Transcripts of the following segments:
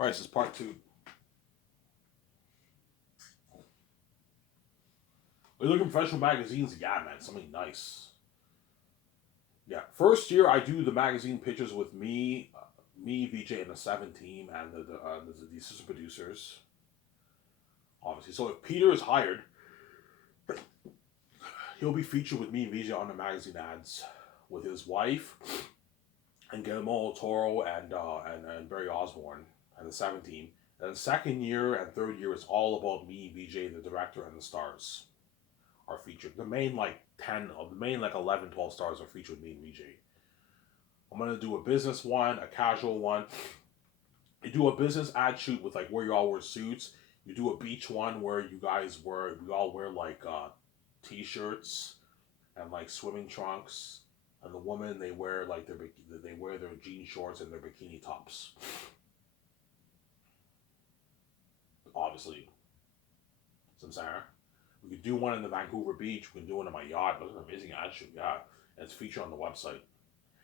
All right, this is part two. Are you looking at professional magazines? Yeah, man, something nice. Yeah, first year I do the magazine pictures with me, VJ, and the seven team, and the assistant producers, obviously. So if Peter is hired, he'll be featured with me and VJ on the magazine ads with his wife and Guillermo Toro and Barry Osborne and the seven team. And then second year and third year is all about me, VJ, the director, and the stars are featured. The main like 10 of the main like 11, 12 stars are featured with me and VJ. I'm gonna do a business one, a casual one. You do a business ad shoot with like where you all wear suits. You do a beach one where we all wear like t-shirts and like swimming trunks, and the women they wear their jean shorts and their bikini tops. Obviously, some Sarah. We could do one in the Vancouver beach. We can do one in my yacht. It was an amazing ad shoot. Yeah, and it's featured on the website.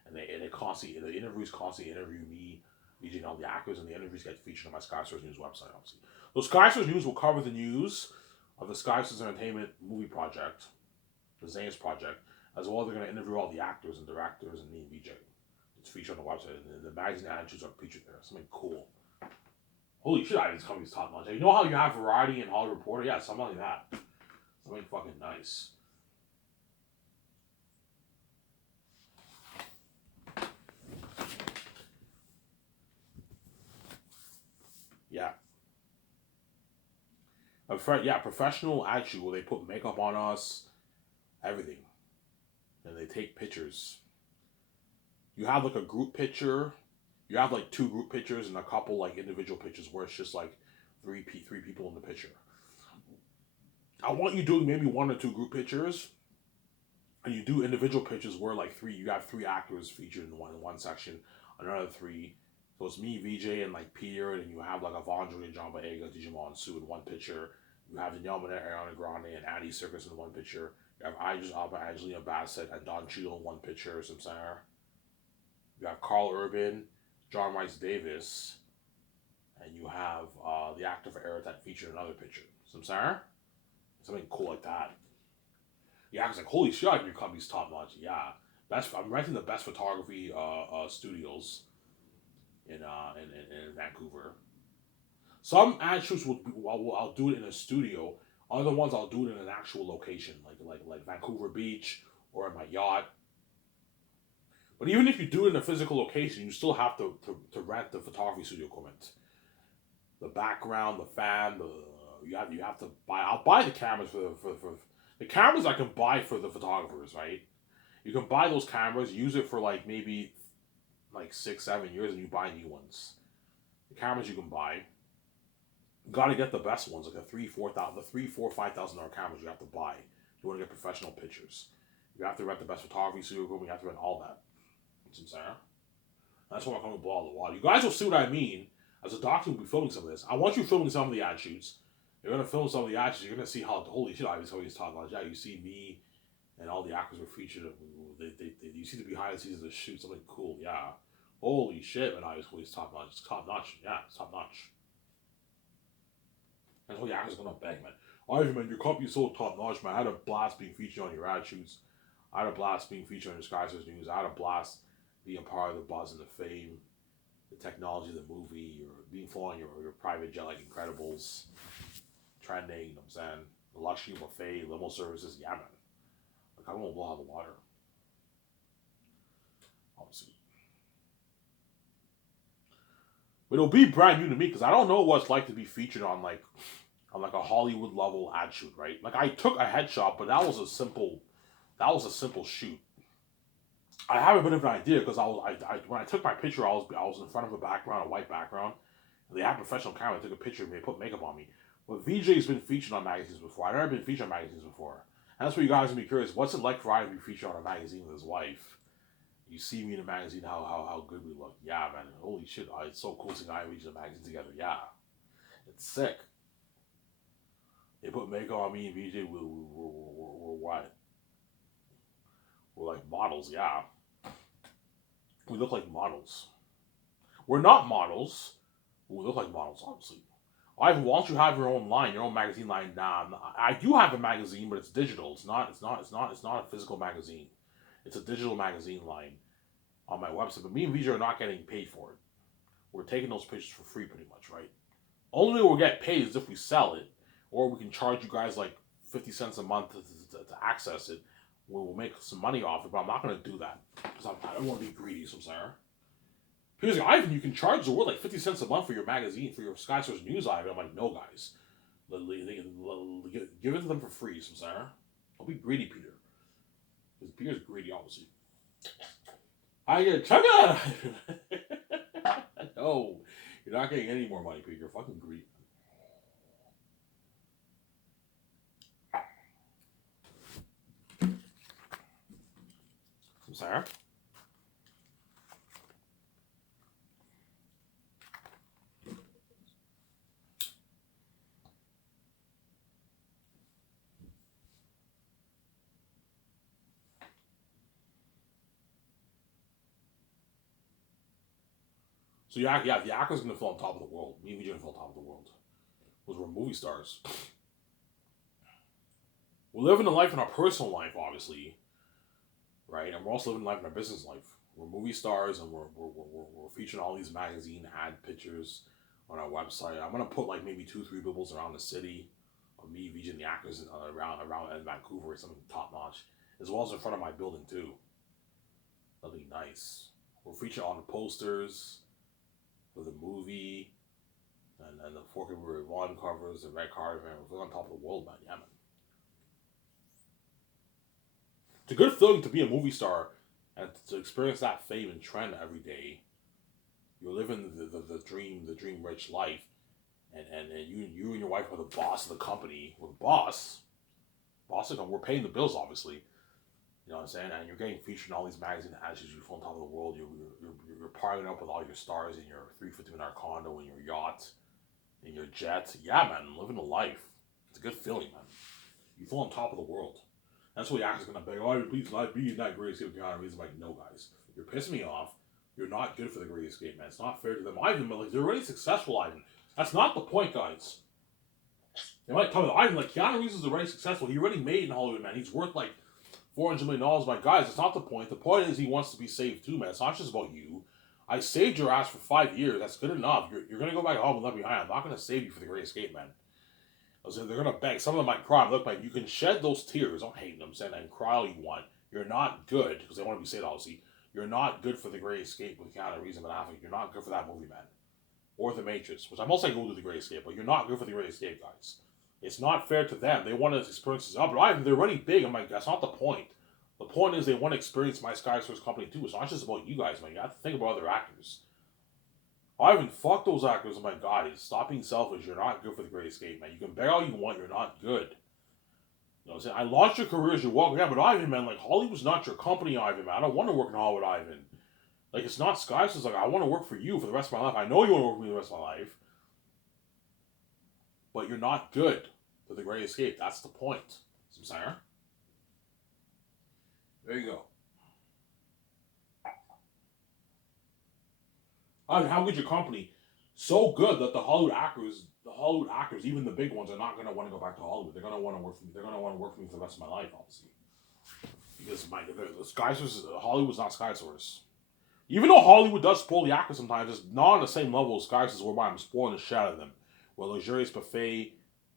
And they constantly the interviews constantly interview me, using all the actors, and the interviews get featured on my Skystars News website. Obviously, so Skystars News will cover the news of the Skystars Entertainment movie project, the Zane's project, as well as they're going to interview all the actors and directors and me and VJ. It's featured on the website, and the magazine attitudes are featured there. Something cool. Holy shit, I just company's top notch. You know how you have Variety and Hollywood Reporter? Yeah, something like that. Something fucking nice. Yeah. Yeah, professional ad shoot where they put makeup on us, everything, and they take pictures. You have like a group picture. You have like two group pictures and a couple like individual pictures where it's just like three people in the picture. I want you doing maybe one or two group pictures, and you do individual pictures where like you have three actors featured in one section, another three. So it's me, VJ, and like Peter, and you have like Avandro and John Boyega, Digimon Sue in one picture. You have Danielle Minette, Ariana Grande, and Andy Serkis in one picture. You have Idris Alba, Angelina Bassett, and Don Cheadle in one picture. Some center. You have Carl Urban, John Rice Davis, and you have the actor for Aerotet featured in another picture. Some center. Something cool like that. Yeah, I was like, holy shit, your company's top notch. Yeah, best. I'm renting the best photography studios in Vancouver. Some ad shoots I'll do it in a studio. Other ones I'll do it in an actual location, like Vancouver Beach or at my yacht. But even if you do it in a physical location, you still have to rent the photography studio equipment, the background, the fan, the you have to buy. I'll buy the cameras for the cameras I can buy for the photographers, right? You can buy those cameras, use it for like maybe like 6, 7 years, and you buy new ones. The cameras you can buy, you got to get the best ones, like the 5,000 dollar cameras you have to buy. You want to get professional pictures. You have to rent the best photography studio equipment. You have to rent all that. It's insane. That's why I'm coming to blow all the water. You guys will see what I mean. As a doctor, we'll be filming some of this. I want you filming some of the ad shoots. You're gonna film some of the ad shoots. You're gonna see how holy shit I was always talking about. Yeah, you see me and all the actors were featured. You see the behind the scenes of the shoot. Something cool. Yeah. Holy shit, man! I was always top notch. It's top notch. Yeah, it's top notch. That's what the actors are gonna beg, man. Ivan, man, your company's so top notch, man. I had a blast being featured on your ad shoots. I had a blast being featured on your Skystars News. I had a blast being a part of the buzz and the fame, the technology of the movie, or being flown on your private jet like Incredibles, trending, you know what I'm saying? The luxury buffet, limo services, yeah, man. Like, I don't want to blow out the water, obviously. But it'll be brand new to me because I don't know what it's like to be featured on like a Hollywood level ad shoot, right? Like I took a headshot, but that was a simple shoot. I have a bit of an idea because I when I took my picture, I was in front of a background, a white background. They had a professional camera. They took a picture of me. They put makeup on me. But VJ's been featured on magazines before. I've never been featured on magazines before. And that's where you guys will be curious. What's it like for Ryan to be featured on a magazine with his wife? You see me in a magazine, how good we look. Yeah, man. Holy shit. It's so cool seeing I and VJ in a magazine together. Yeah. It's sick. They put makeup on me and VJ. We're what? We're like models. Yeah. We look like models. We're not models. Ooh, they look like models, obviously. Ivan, why don't you have your own line, your own magazine line? Nah, I do have a magazine, but it's digital. It's not. It's not. It's not. It's not a physical magazine. It's a digital magazine line on my website. But me and Vijay are not getting paid for it. We're taking those pictures for free, pretty much, right? Only way we'll get paid is if we sell it, or we can charge you guys like 50 cents a month to access it. We'll make some money off it, but I'm not going to do that because I don't want to be greedy. So I'm sorry. Here's like, Ivan, you can charge the world like 50 cents a month for your magazine, for your Sky Source News, Ivan. I'm like, no, guys. Give it to them for free, so sorry. Don't be greedy, Peter. Because Peter's greedy, obviously. I get check out. No, you're not getting any more money, Peter. You're fucking greedy. I'm sorry. So yeah, the actor's gonna feel on top of the world. Me and Vijay gonna feel on top of the world. Because we're movie stars. We're living a life in our personal life, obviously, right? And we're also living life in our business life. We're movie stars, and we're featuring all these magazine ad pictures on our website. I'm gonna put like maybe 2-3 billboards around the city of me, Vijay, and the actors around in Vancouver. It's something top notch, as well as in front of my building too. That'll be nice. We're featured on the posters for the movie, and the 4 February 1 covers, the red card, man. We're on top of the world, man. Yeah, man. It's a good feeling to be a movie star and to experience that fame and trend every day. You're living the dream rich life, and you and your wife are the boss of the company. We're the boss. We're paying the bills, obviously. You know what I'm saying? And you're getting featured in all these magazine ads. You're on top of the world. You're piling up with all your stars in your 350 condo, in your yacht, in your jet. Yeah, man, living a life. It's a good feeling, man. You feel on top of the world. That's what the actor's gonna beg. Oh, please let be in that Great Escape with Keanu Reeves. I'm like, no, guys, you're pissing me off. You're not good for the Great Escape, man. It's not fair to them. Ivan, but like they're already successful, Ivan. That's not the point, guys. They might tell me, Ivan, like Keanu Reeves is already successful. He already made in Hollywood, man. He's worth like $400 million. My guys, it's not the point. The point is he wants to be saved too, man. It's not just about you. I saved your ass for 5 years. That's good enough. You're gonna go back home and left behind. I'm not gonna save you for the Great Escape, man. So they're gonna beg. Some of them might cry. Look, man, you can shed those tears. Don't hate them, saying and cry all you want. You're not good because they want to be saved. Obviously, you're not good for the Great Escape with Keanu Reeves and Ben Affleck. You're not good for that movie, man. Or the Matrix, which I'm also going to do the Great Escape, but you're not good for the Great Escape, guys. It's not fair to them. They want to experience this. Oh, but they're already big. I'm like, that's not the point. The point is they want to experience my Sky Source company too. It's not just about you guys, man. You have to think about other actors. Ivan, fuck those actors. Oh my god, stop being selfish. You're not good for the Great Escape, man. You can beg all you want. You're not good. You know what I'm saying? I launched your career as you're welcome. Yeah, but Ivan, man, like Hollywood's not your company, Ivan, man. I don't want to work in Hollywood, Ivan. Like it's not Sky. So it's like I want to work for you for the rest of my life. I know you want to work for me the rest of my life, but you're not good for the Great Escape. That's the point. Some singer. There you go. I mean, how good your company? So good that the Hollywood actors, even the big ones, are not going to want to go back to Hollywood. They're going to want to work for me. They're going to want to work for me for the rest of my life, obviously. Because the Sky Source, Hollywood's not Sky Source. Even though Hollywood does spoil the actors sometimes, it's not on the same level as Sky Source, whereby I'm spoiling the shit out of them. Where Luxurious Buffet,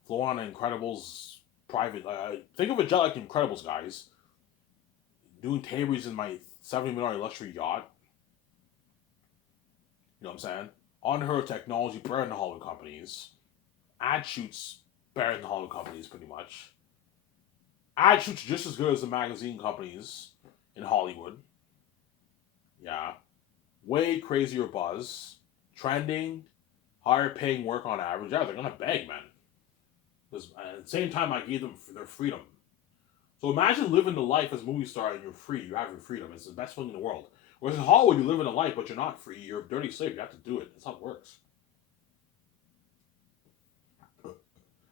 Florana Incredibles, private. Think of a jet like Incredibles, guys. Doing tables in my $70 million luxury yacht. You know what I'm saying? Unheard technology better than the Hollywood companies. Ad shoots better than the Hollywood companies, pretty much. Ad shoots just as good as the magazine companies in Hollywood. Yeah. Way crazier buzz. Trending. Higher paying work on average. Yeah, they're going to beg, man. Because at the same time, I gave them their freedom. So imagine living the life as a movie star and you're free. You have your freedom. It's the best feeling in the world. Whereas in Hollywood, you live in a life, but you're not free. You're a dirty slave. You have to do it. That's how it works.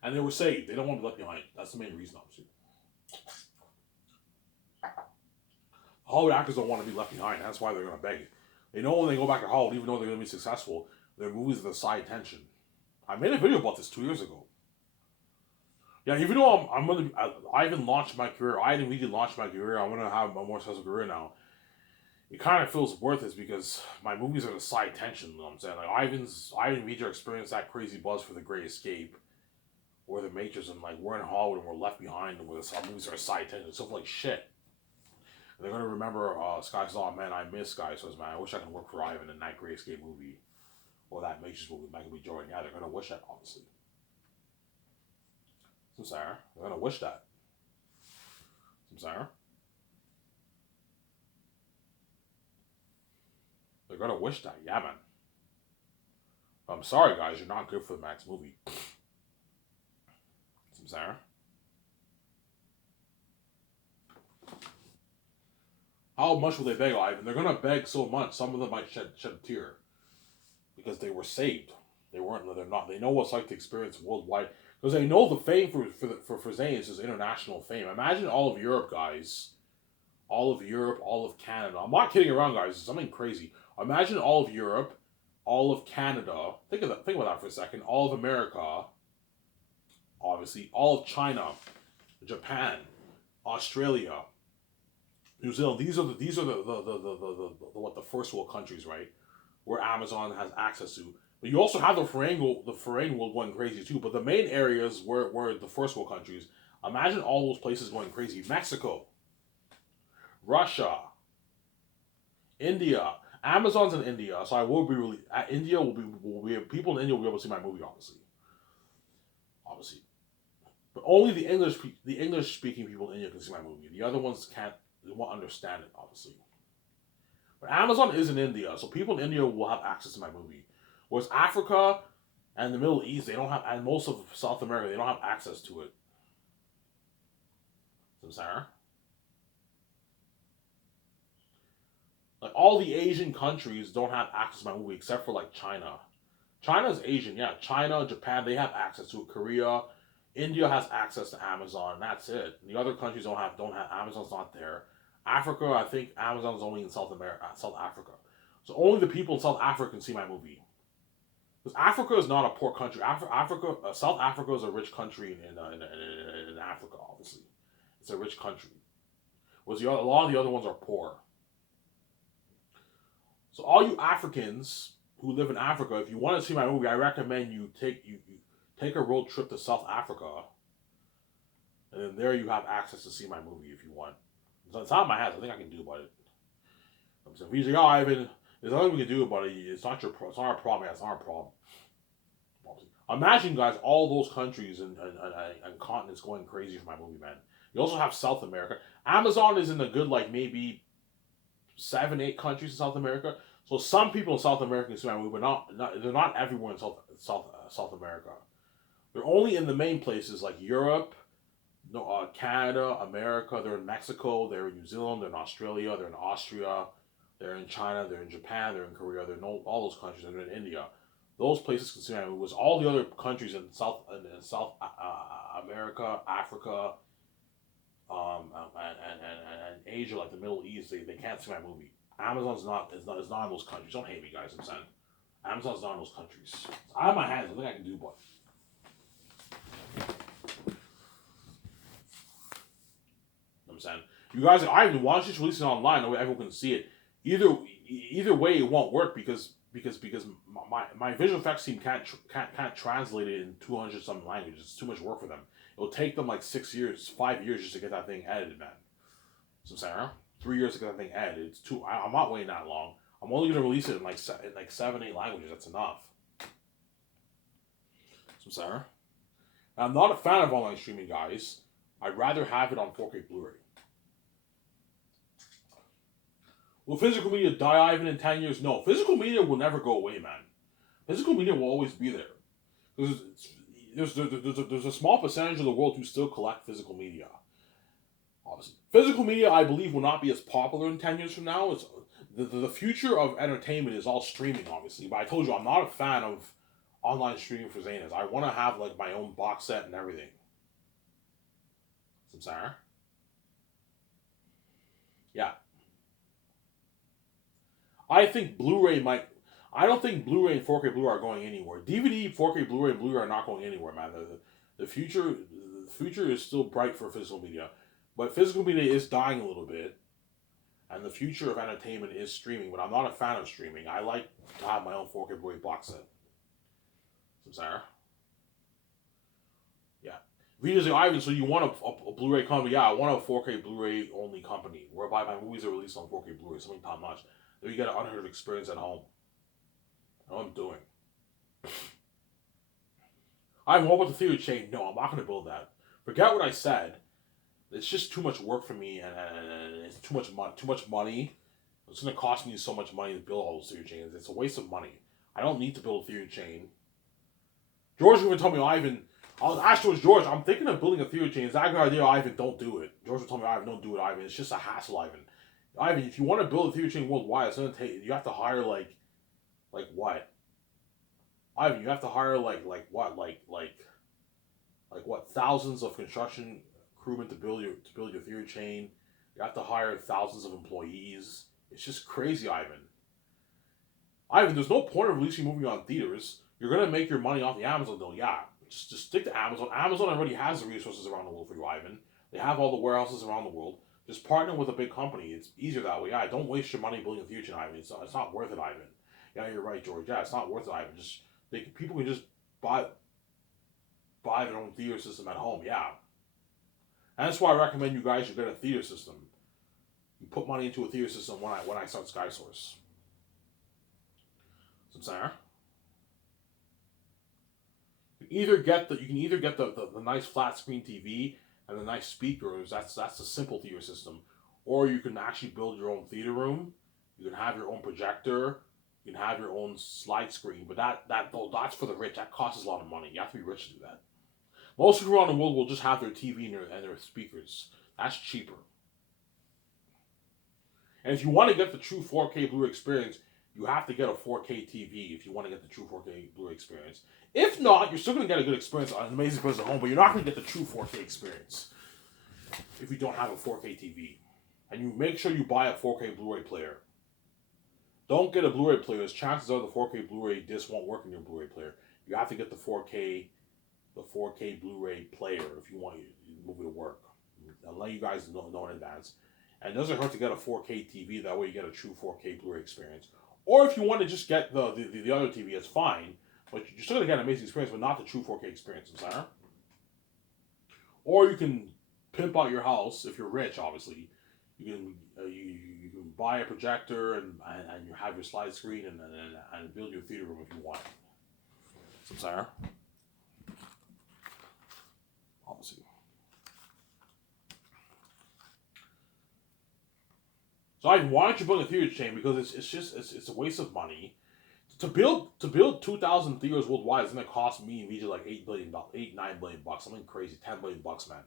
And they were saved. They don't want to be left behind. That's the main reason, obviously. Hollywood actors don't want to be left behind. That's why they're going to beg. They know when they go back to Hollywood, even though they're going to be successful, Their movies are the side tension. I made a video about this 2 years ago. Yeah, even though I haven't launched my career, I didn't really launch my career. I'm gonna have a more successful career now. It kind of feels worth it because my movies are the side tension. You know what I'm saying? Like Ivan Reacher experienced that crazy buzz for The Great Escape, or The Matrix, and like we're in Hollywood and we're left behind, and our movies are a side tension. Stuff like shit. And they're gonna remember Sky Saw, man. I miss Sky Saw, man. I wish I could work for Ivan in that Great Escape movie or that Matrix movie, Michael B. Jordan. Yeah, they're gonna wish that, obviously. I'm sorry. They're gonna wish that. I'm sorry. They're gonna wish that. Yeah, man. I'm sorry, guys. You're not good for the next movie. I'm sorry. How much will they beg, Ivan? They're gonna beg so much. Some of them might shed a tear because they were saved. They weren't. They're not. They know what it's like to experience worldwide because they know the fame for Zane is international fame. Imagine all of Europe, guys. All of Europe, all of Canada. I'm not kidding around, guys. It's something crazy. Imagine all of Europe, all of Canada. Think of that. Think about that for a second. All of America, obviously, all of China, Japan, Australia, New Zealand. These are the first world countries, right? Where Amazon has access to. But you also have the foreign world going crazy too. But the main areas were the first world countries. Imagine all those places going crazy. Mexico, Russia, India. Amazon's in India, so I will be really. India will be people in India will be able to see my movie, obviously. But only the English speaking people in India can see my movie. The other ones can't. They won't understand it, obviously. But Amazon is in India, so people in India will have access to my movie. Whereas Africa and the Middle East, they don't have, and most of South America, they don't have access to it. I'm sorry. Like all the Asian countries don't have access to my movie except for like China. China's Asian, yeah. China, Japan, they have access to it. Korea, India has access to Amazon. That's it. The other countries don't have. Amazon's not there. Africa, I think Amazon's only in South America, South Africa. So only the people in South Africa can see my movie. Because Africa is not a poor country. South Africa is a rich country in Africa. Obviously, it's a rich country. Whereas a lot of the other ones are poor. So all you Africans who live in Africa, if you want to see my movie, I recommend you take a road trip to South Africa, and then there you have access to see my movie if you want. It's out of my hands. I think I can do about it. I'm saying, if he's like, oh, Ivan, there's nothing we can do about it. It's not It's not our problem. It's not our problem. Imagine, guys, all those countries and continents going crazy for my movie, man. You also have South America. Amazon is in a good, like, maybe 7, 8 countries in South America. So some people in South America can see my movie, but they're not everywhere in South America. They're only in the main places like Europe, Canada, America. They're in Mexico. They're in New Zealand. They're in Australia. They're in Austria. They're in China. They're in Japan. They're in Korea. They're in all those countries. They're in India. Those places can see my movie. All the other countries in South America, Africa, and Asia, like the Middle East, they can't see my movie. Amazon's not is not in those countries. Don't hate me, guys. I'm saying Amazon's not in those countries. I have my hands. I think I can do both. I'm saying you guys, I even why don't you just release it online? That way everyone can see it. Either way, it won't work because my visual effects team can't translate it in 200 some languages. It's too much work for them. It'll take them like 6 years, 5 years just to get that thing edited, man. So I'm saying, 3 years to get that thing edited. It's too. I'm not waiting that long. I'm only gonna release it in like 7, 8 languages. That's enough. So I'm saying, I'm not a fan of online streaming, guys. I'd rather have it on 4K Blu-ray. Will physical media die, Ivan, in 10 years? No, physical media will never go away, man. Physical media will always be there. There's a small percentage of the world who still collect physical media. Obviously, physical media, I believe, will not be as popular in 10 years from now. It's the future of entertainment is all streaming, obviously. But I told you, I'm not a fan of online streaming for Zanas. I want to have like my own box set and everything. I'm sorry. Yeah. I think Blu-ray might. I don't think Blu-ray and 4K Blu-ray are going anywhere. DVD, 4K Blu-ray, and Blu-ray are not going anywhere, man. The future is still bright for physical media, but physical media is dying a little bit, and the future of entertainment is streaming. But I'm not a fan of streaming. I like to have my own 4K Blu-ray box set. So, Sarah, yeah. Videos like Ivan, so you want a Blu-ray company? Yeah, I want a 4K Blu-ray only company whereby my movies are released on 4K Blu-ray, something top notch. Then you get an unheard of experience at home. I know what I'm doing. I'm all about the theater chain. No, I'm not going to build that. Forget what I said. It's just too much work for me, and it's too much money. Too much money. It's going to cost me so much money to build all those theater chains. It's a waste of money. I don't need to build a theater chain. George even told me, Ivan. I was asked George, I'm thinking of building a theater chain. Is that a good idea, Ivan? Don't do it. George told me, Ivan, don't do it, Ivan. It's just a hassle, Ivan. Ivan, if you want to build a theater chain worldwide, it's going to take. You have to hire like what? Ivan, you have to hire like what? Like what? Thousands of construction crewmen to build your theater chain. You have to hire thousands of employees. It's just crazy, Ivan. Ivan, there's no point of releasing a movie on theaters. You're gonna make your money off the Amazon deal, yeah. Just stick to Amazon. Amazon already has the resources around the world for you, Ivan. They have all the warehouses around the world. Just partner with a big company. It's easier that way. Yeah, don't waste your money building a theater chain, Ivan. It's not worth it, Ivan. Yeah, you're right, George. Yeah, it's not worth it, Ivan. People can just buy their own theater system at home. Yeah, and that's why I recommend you guys should get a theater system. You put money into a theater system when I start SkySource. So I'm saying, you can either get the nice flat screen TV and the nice speakers. That's the simple theater system, or you can actually build your own theater room. You can have your own projector. You can have your own slide screen, but that's for the rich. That costs a lot of money. You have to be rich to do that. Most people around the world will just have their TV and their speakers. That's cheaper. And if you want to get the true 4K Blu-ray experience, you have to get a 4K TV if you want to get the true 4K Blu-ray experience. If not, you're still going to get a good experience, an amazing experience at home, but you're not going to get the true 4K experience if you don't have a 4K TV. And you make sure you buy a 4K Blu-ray player. Don't get a Blu-ray player, as chances are the 4K Blu-ray disc won't work in your Blu-ray player. You have to get the 4K Blu-ray player if you want your movie to work. I'll let you guys know in advance. And it doesn't hurt to get a 4K TV. That way you get a true 4K Blu-ray experience. Or if you want to just get the other TV, it's fine. But you're still going to get an amazing experience, but not the true 4K experience. Sorry? Or you can pimp out your house if you're rich, obviously. You can buy a projector and you have your slide screen and build your theater room if you want. So sorry. Obviously. So why don't you build a theater chain? Because it's a waste of money. To build 2,000 theaters worldwide is gonna cost me and VJ like $9 billion, something crazy, $10 billion, man.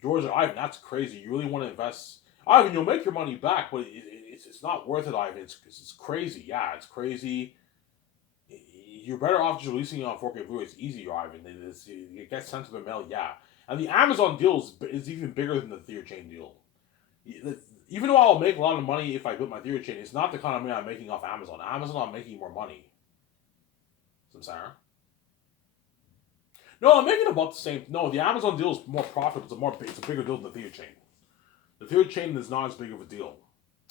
George, Ivan, that's crazy. You really want to invest? Ivan, you'll make your money back, but it's not worth it, Ivan. It's crazy. Yeah, it's crazy. You're better off just releasing it on 4K Blu-ray. It's easier, Ivan. It gets sent to the mail, yeah. And the Amazon deal is even bigger than the theater chain deal. Even though I'll make a lot of money if I build my theater chain, it's not the kind of money I'm making off Amazon. Amazon, I'm making more money. So, Sarah? No, I'm making about the same. No, the Amazon deal is more profitable. It's a bigger deal than the theater chain. The theater chain is not as big of a deal.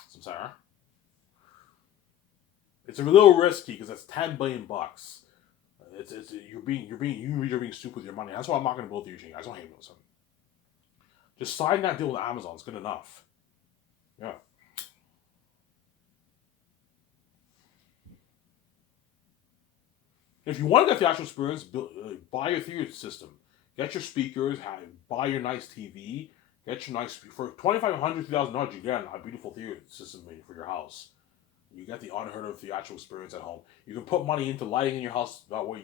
So, Sarah? It's a little risky because it's $10 billion. You're being stupid with your money. That's why I'm not going to build a theater chain. I don't hate those. Just sign that deal with Amazon. It's good enough. Yeah. If you want to get the actual experience, buy your theater system. Get your speakers. Buy your nice TV. Get your nice for $2,500, $3,000. You get a beautiful theater system for your house. You get the unheard of theatrical experience at home. You can put money into lighting in your house. That way,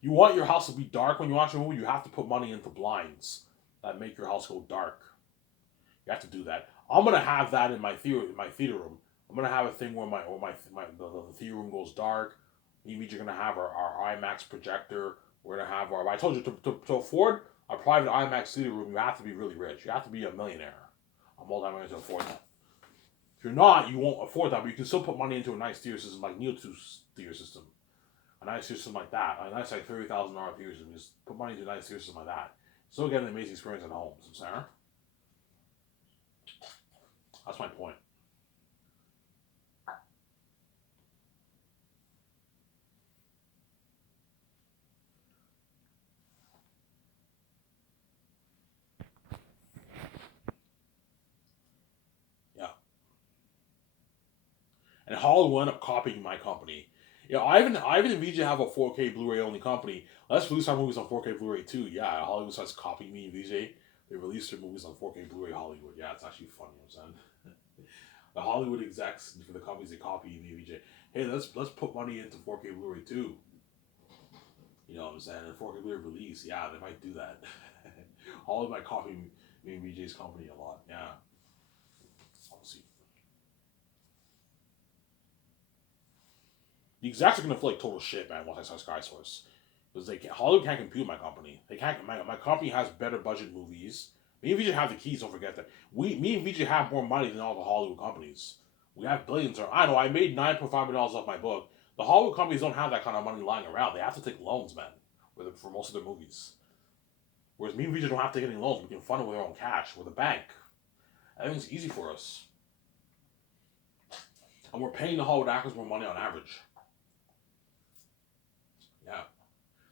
you want your house to be dark when you watch a movie. You have to put money into blinds that make your house go dark. You have to do that. I'm gonna have that in my theater room. I'm gonna have a thing where the theater room goes dark. You're gonna have our IMAX projector. We're gonna have I told you to afford a private IMAX theater room, you have to be really rich. You have to be a millionaire. I'm multi-millionaire to afford that. If you're not, you won't afford that, but you can still put money into a nice theater system like Neo2's theater system. A nice theater system like that. A nice like $30,000 theater system. Just put money into a nice theater system like that. Still get an amazing experience at home. So, Sarah? That's my point. Yeah. And Hollywood ended up copying my company. Ivan and VJ have a 4K Blu-ray only company. Let's release our movies on 4K Blu-ray too. Yeah, Hollywood starts copying me and VJ. They release their movies on 4K Blu-ray Hollywood. Yeah, it's actually funny. You know what I'm saying? The Hollywood execs for the companies that copy me and VJ. Hey, let's put money into 4K Blu-ray too. You know what I'm saying? And 4K Blu-ray release. Yeah, they might do that. Hollywood might copy me and VJ's company a lot. Yeah. Let's see. The execs are gonna feel like total shit, man, once I start Sky Source. Because Hollywood can't compete with my company. They can't. My company has better budget movies. Me and VJ have the keys. Don't forget that. Me and VJ have more money than all the Hollywood companies. We have billions. I know. I made $9.5 million off my book. The Hollywood companies don't have that kind of money lying around. They have to take loans, man, for most of their movies. Whereas me and VJ don't have to take any loans. We can fund it with our own cash, with a bank. Everything's easy for us, and we're paying the Hollywood actors more money on average. Yeah.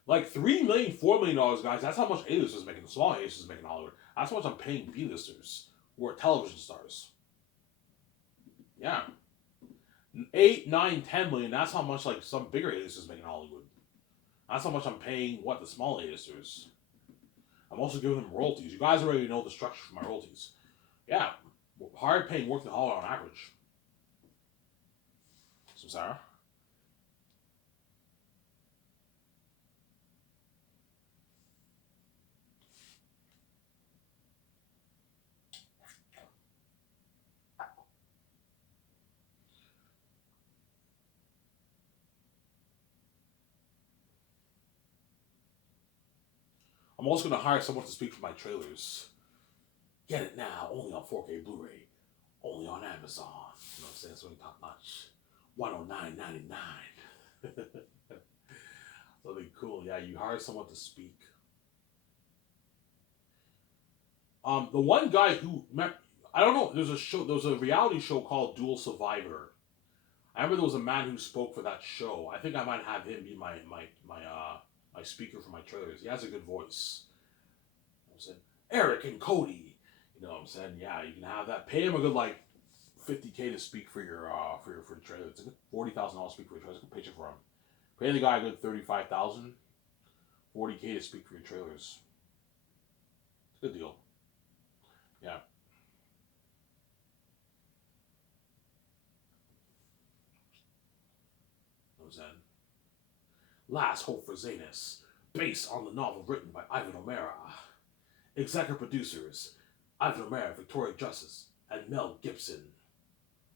Like $3 million, $4 million, guys. That's how much A-listers making. The small A-listers making Hollywood. That's how much I'm paying B-listers who are television stars. Yeah, 8, 9, 10 million. That's how much like some bigger A-listers making Hollywood. That's how much I'm paying. What the small A-listers. I'm also giving them royalties. You guys already know the structure for my royalties. Yeah, higher paying work than Hollywood on average. So Sarah. I'm also going to hire someone to speak for my trailers. Get it now, only on 4K Blu-ray, only on Amazon. You know what I'm saying? It's really top notch. $109.99. That'll be cool. Yeah, you hire someone to speak. The one guy who I don't know. There's a reality show called Dual Survivor. I remember there was a man who spoke for that show. I think I might have him be my speaker for my trailers. He has a good voice. You know what I'm saying? Eric and Cody. You know what I'm saying? Yeah, you can have that. Pay him a good like $50K to speak for your trailer. It's a good $40,000 speak for your trailer. It's a good paycheck for him. Pay the guy a good 35,000, 40K to speak for your trailers. It's a good deal. Yeah. You know what I'm saying? Last Hope for Zanus, based on the novel written by Ivan O'Mara. Executive producers Ivan O'Mara, Victoria Justice, and Mel Gibson.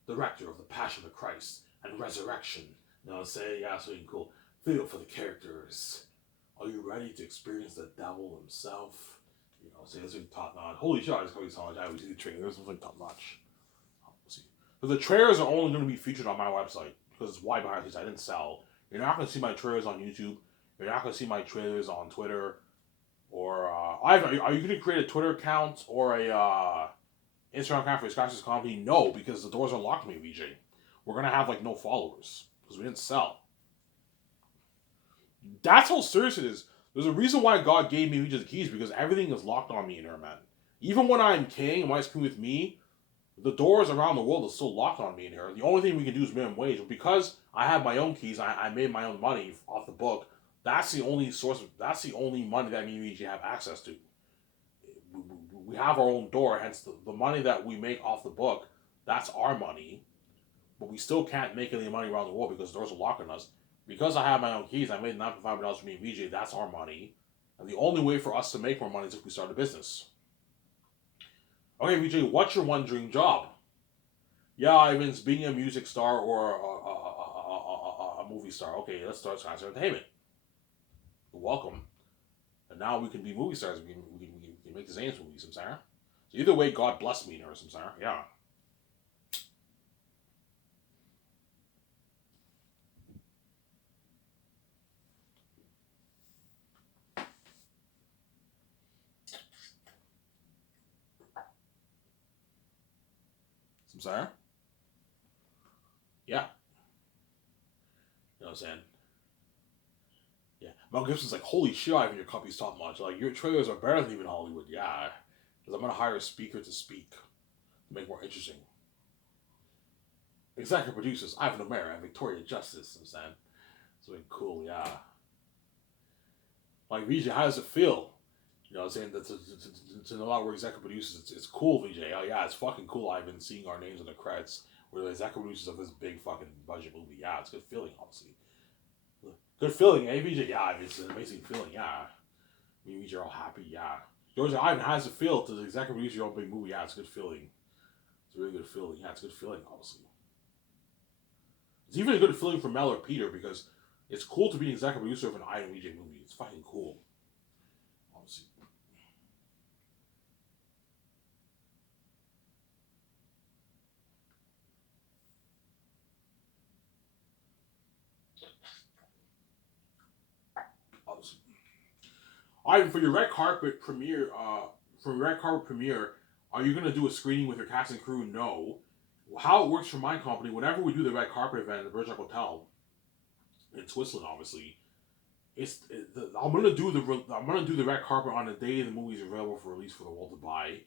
Director of The Passion of Christ and Resurrection. You know what I'm saying? Yeah, so cool. Feel for the characters. Are you ready to experience the devil himself? You know what I'm saying? It's really top notch. Holy shit, I just got so much. I would see the trailers. It's like top notch. Let's see. But the trailers are only going to be featured on my website because it's why behind these I didn't sell. You're not going to see my trailers on YouTube. You're not going to see my trailers on Twitter. Or, Ivan, are you going to create a Twitter account or a Instagram account for Sky Source Comedy? No, because the doors are locked to me, VJ. We're going to have, like, no followers because we didn't sell. That's how serious it is. There's a reason why God gave me VJ the keys because everything is locked on me in here, man. Even when I'm king and when it's king with me, the doors around the world are still locked on me in here. The only thing we can do is minimum wage. But because I have my own keys, I made my own money off the book. That's the only source. That's the only money that me and VJ have access to. We have our own door, hence the money that we make off the book, that's our money. But we still can't make any money around the world because the doors are locking us. Because I have my own keys, I made $9.5 for me and VJ, that's our money. And the only way for us to make more money is if we start a business. Okay, VJ, what's your one dream job? Yeah, Ivan's being a music star or a movie star. Okay, let's start Sky Source Entertainment. You're welcome. And now we can be movie stars. We can make the Zane's movies, Samsara. So either way, God bless me or Samsara. Yeah. sorry? Yeah. You know what I'm saying? Yeah. Mel Gibson's like, holy shit, Ivan, your company's top notch. Like, your trailers are better than even Hollywood. Yeah. Because I'm going to hire a speaker to speak to make it more interesting. Executive producers, Ivan O'Mara and Victoria Justice. You know what I'm saying? It's been cool, yeah. Like, VJ, how does it feel? You know what I'm saying? To know that we're executive producers, it's cool, VJ. Oh, yeah, it's fucking cool. I've been seeing our names on the credits. We're the executive producers of this big fucking budget movie. Yeah, it's a good feeling, honestly. Good feeling, eh, VJ? Yeah, it's an amazing feeling, yeah. Me and VJ are all happy, yeah. George Ivan, how does it feel to the executive producer your own big movie? Yeah, it's a good feeling. It's a really good feeling. Yeah, it's a good feeling, honestly. It's even a good feeling for Mel or Peter because it's cool to be an executive producer of an Ivan VJ movie. It's fucking cool. Honestly. Honestly. Ivan, for your red carpet premiere, are you gonna do a screening with your cast and crew? No. How it works for my company, whenever we do the red carpet event at the Bergerac Hotel in Switzerland, obviously, I'm gonna do the red carpet on the day the movie is available for release for the world to buy.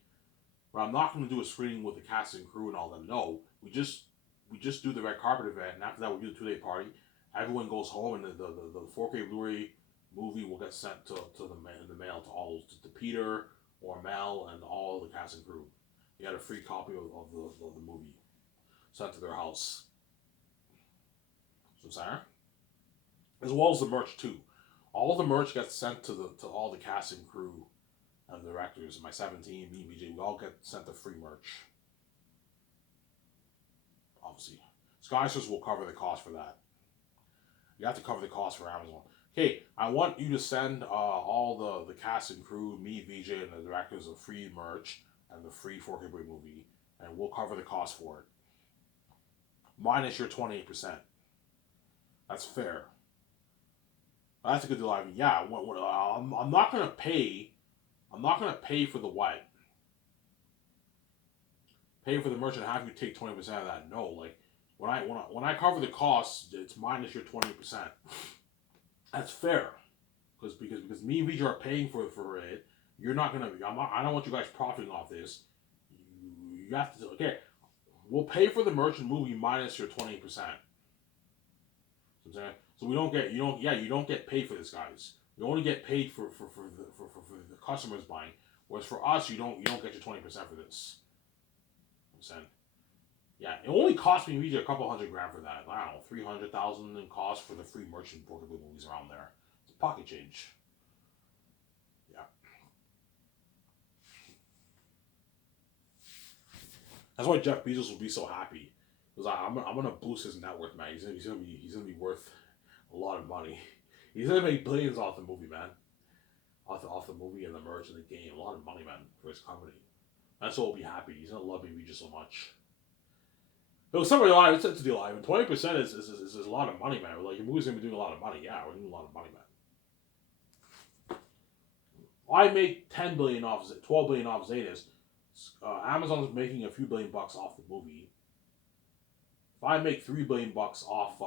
But I'm not gonna do a screening with the cast and crew and all them. No, we just do the red carpet event, and after that we do the 2 day party. Everyone goes home, and the 4K Blu-ray movie will get sent to the mail to all to Peter or Mel and all the cast and crew. You get a free copy of the movie sent to their house. So sorry, as well as the merch too. All the merch gets sent to all the cast and crew and the directors. My 17, me, BJ, we all get sent the free merch. Obviously, Skysers will cover the cost for that. You have to cover the cost for Amazon. Hey, I want you to send all the cast and crew, me, VJ, and the directors, a free merch and the free 4K movie, and we'll cover the cost for it. Minus your 28%. That's fair. That's a good deal. I mean, yeah. I'm not gonna pay. I'm not gonna pay for the what? Pay for the merch and have you take 20% of that. No, like when I cover the costs, it's minus your 20%. That's fair, because me and VJ are paying for it. You're not gonna. I don't want you guys profiting off this. You have to. Okay, we'll pay for the merch and movie minus your 20%. So we don't get you don't get paid for this, guys. You only get paid for the customers buying. Whereas for us, you don't get your 20% for this. I'm saying. Yeah, it only cost me a couple $100,000 for that. I don't know, 300,000 in cost for the free merchant Portable movies around there. It's pocket change. Yeah, that's why Jeff Bezos will be so happy. Because I'm gonna boost his net worth, man. He's gonna be worth a lot of money. He's gonna make billions off the movie, man. Off the movie and the merch and the game, a lot of money, man, for his company. That's what will be happy. He's gonna love me just so much. But somebody alive, it's a deal. I mean, 20% is a lot of money, man. Like your movie's gonna be doing a lot of money. Yeah, we're doing a lot of money, man. I make 10 billion off, 12 billion off Zetas. Amazon's making a few billion bucks off the movie. If I make $3 billion off,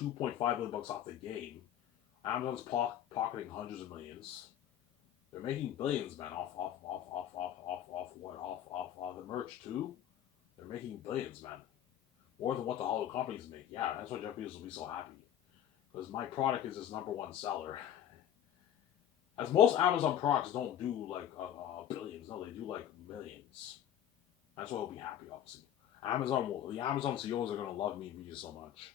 2.5 billion bucks off the game, Amazon's pocketing hundreds of millions. They're making billions, man, off what? Off the merch too. They're making billions, man. More than what the Hollywood companies make. Yeah, that's why Jeff Bezos will be so happy. Because my product is his number one seller. As most Amazon products don't do like billions, no, they do like millions. That's why he'll be happy, obviously. The Amazon CEOs are gonna love me and so much.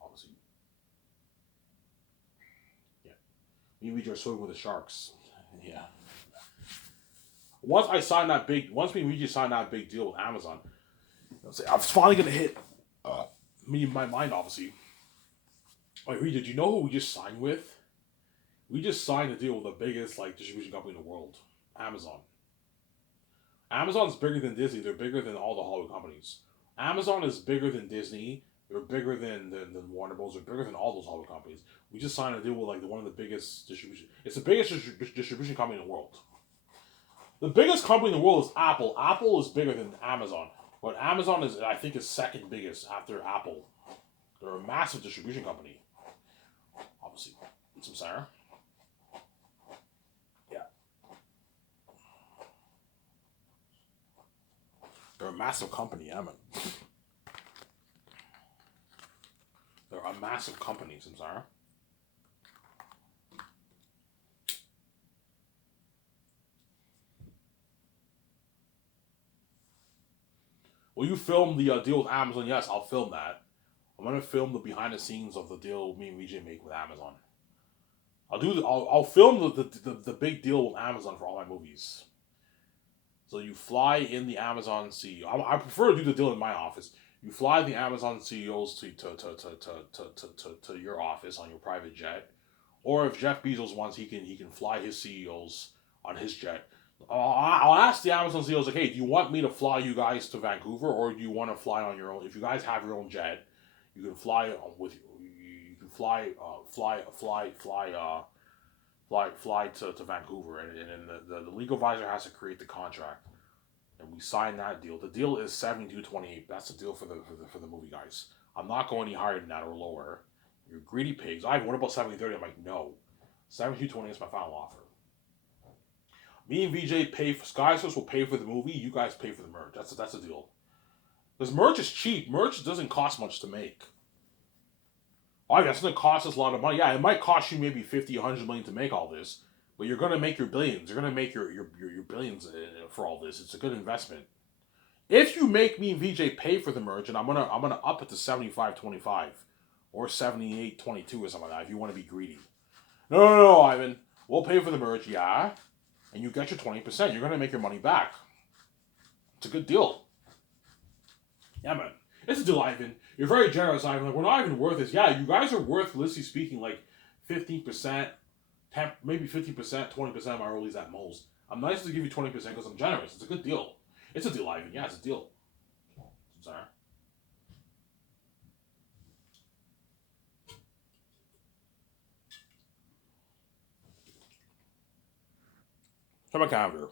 Obviously, yeah. Me and are swimming with the sharks. Yeah. Once me and Luigi signed that big deal with Amazon, I was finally gonna hit me in my mind, obviously. Like, Reed, did you know who we just signed with? We just signed a deal with the biggest like distribution company in the world, Amazon. Amazon's bigger than Disney. They're bigger than all the Hollywood companies. Amazon is bigger than Disney. They're bigger than Warner Bros. They're bigger than all those Hollywood companies. We just signed a deal with like one of the biggest distribution. It's the biggest distribution company in the world. The biggest company in the world is Apple. Apple is bigger than Amazon. But Amazon is, I think, is second biggest after Apple. They're a massive distribution company. Obviously. Some Sarah. Yeah. They're a massive company, yeah, man. They're a massive company, Samsara. Will you film the deal with Amazon? Yes, I'll film that. I'm gonna film the behind the scenes of the deal me and VJ make with Amazon. I'll film the big deal with Amazon for all my movies. So you fly in the Amazon CEO. I prefer to do the deal in my office. You fly the Amazon CEOs to your office on your private jet, or if Jeff Bezos wants, he can fly his CEOs on his jet. I'll ask the Amazon CEOs like, hey, do you want me to fly you guys to Vancouver, or do you want to fly on your own? If you guys have your own jet, you can fly with you can fly to Vancouver, and then the legal advisor has to create the contract, and we sign that deal. The deal is 72.28. That's the deal for the movie, guys. I'm not going any higher than that or lower. You're greedy pigs. What about 70.30? I'm like, no. 72.28 is my final offer. Me and VJ pay for Skyscraper will pay for the movie. You guys pay for the merch. That's the deal. Because merch is cheap. Merch doesn't cost much to make. Oh, that's going to cost us a lot of money. Yeah, it might cost you maybe 50, 100 million to make all this, but you're going to make your billions. You're going to make your billions for all this. It's a good investment. If you make me and VJ pay for the merch, and I'm gonna up it to 75.25 or 78.22 or something like that. If you want to be greedy. No, Ivan. We'll pay for the merch, yeah, and you get your 20%. You're gonna make your money back. It's a good deal. Yeah, man. It's a deal, Ivan. You're very generous, Ivan. Like, we're not even worth this. Yeah, you guys are worth, realistically speaking, like 15%, 10, maybe 50%, 20% of my royalties at most. I'm nice to give you 20% because I'm generous. It's a good deal. It's a deal, Ivan. Yeah, it's a deal. Sorry. Check my calendar.